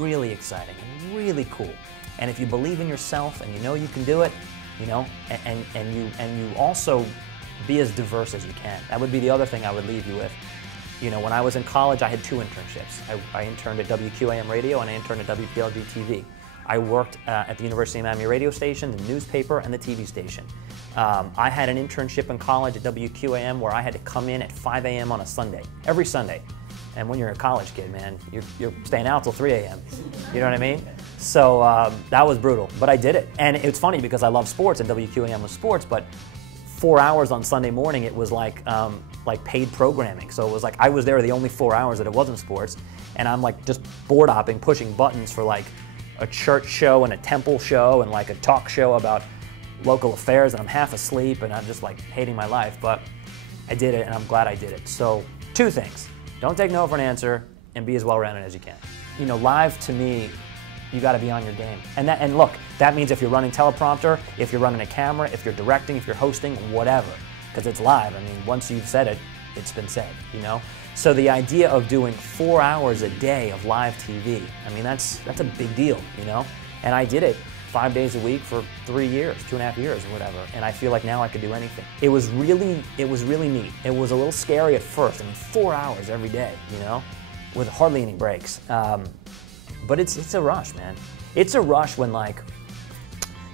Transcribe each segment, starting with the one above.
really exciting and really cool. And if you believe in yourself and you know you can do it, you know, and you also be as diverse as you can. That would be the other thing I would leave you with. You know, when I was in college, I had 2 internships. I interned at WQAM Radio and I interned at WSFL-TV. I worked at the University of Miami radio station, the newspaper, and the TV station. I had an internship in college at WQAM where I had to come in at 5 a.m. on a Sunday, every Sunday. And when you're a college kid, man, you're staying out till 3 a.m. You know what I mean? So that was brutal, but I did it. And it's funny because I love sports and WQAM was sports, but 4 hours on Sunday morning, it was like paid programming. So it was like I was there the only 4 hours that it wasn't sports, and I'm like just board hopping, pushing buttons for like a church show and a temple show and like a talk show about local affairs, and I'm half asleep and I'm just like hating my life, but I did it and I'm glad I did it. So 2 things, don't take no for an answer and be as well-rounded as you can. You know, live to me, you gotta be on your game. And look, that means if you're running teleprompter, if you're running a camera, if you're directing, if you're hosting, whatever, because it's live. I mean, once you've said it, it's been said, you know? So the idea of doing 4 hours a day of live TV, I mean, that's a big deal, you know? And I did it 5 days a week for 3 years, 2.5 years or whatever, and I feel like now I could do anything. It was really neat. It was a little scary at first. I mean, 4 hours every day, you know, with hardly any breaks. But it's a rush, man. It's a rush when, like,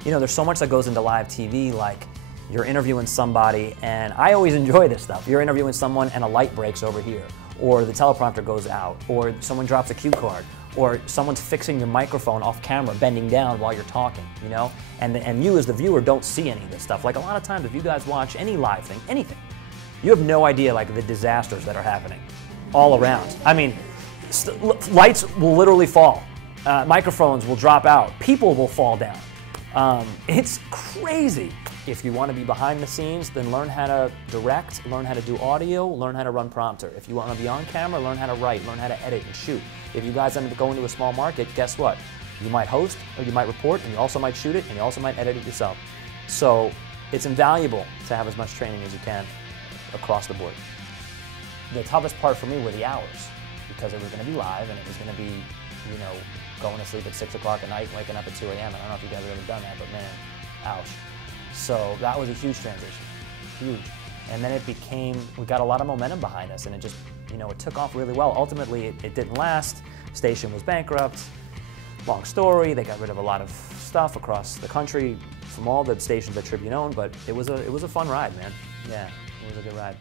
you know, there's so much that goes into live TV, like you're interviewing somebody, and I always enjoy this stuff. You're interviewing someone and a light breaks over here, or the teleprompter goes out, or someone drops a cue card, or someone's fixing your microphone off camera, bending down while you're talking, you know? And you as the viewer don't see any of this stuff. Like a lot of times if you guys watch any live thing, anything, you have no idea like the disasters that are happening all around. I mean, lights will literally fall. Microphones will drop out. People will fall down. It's crazy. If you want to be behind the scenes, then learn how to direct, learn how to do audio, learn how to run prompter. If you want to be on camera, learn how to write, learn how to edit and shoot. If you guys end up going to a small market, guess what? You might host, or you might report, and you also might shoot it, and you also might edit it yourself. So it's invaluable to have as much training as you can across the board. The toughest part for me were the hours, because it was going to be live, and it was going to be, you know, going to sleep at 6 o'clock at night, waking up at 2 a.m. I don't know if you guys have ever done that, but man, ouch. So that was a huge transition, huge. And then it became, we got a lot of momentum behind us, and it just, you know, it took off really well. Ultimately, it didn't last. Station was bankrupt. Long story. They got rid of a lot of stuff across the country from all the stations that Tribune owned, but it was a fun ride, man. Yeah, it was a good ride.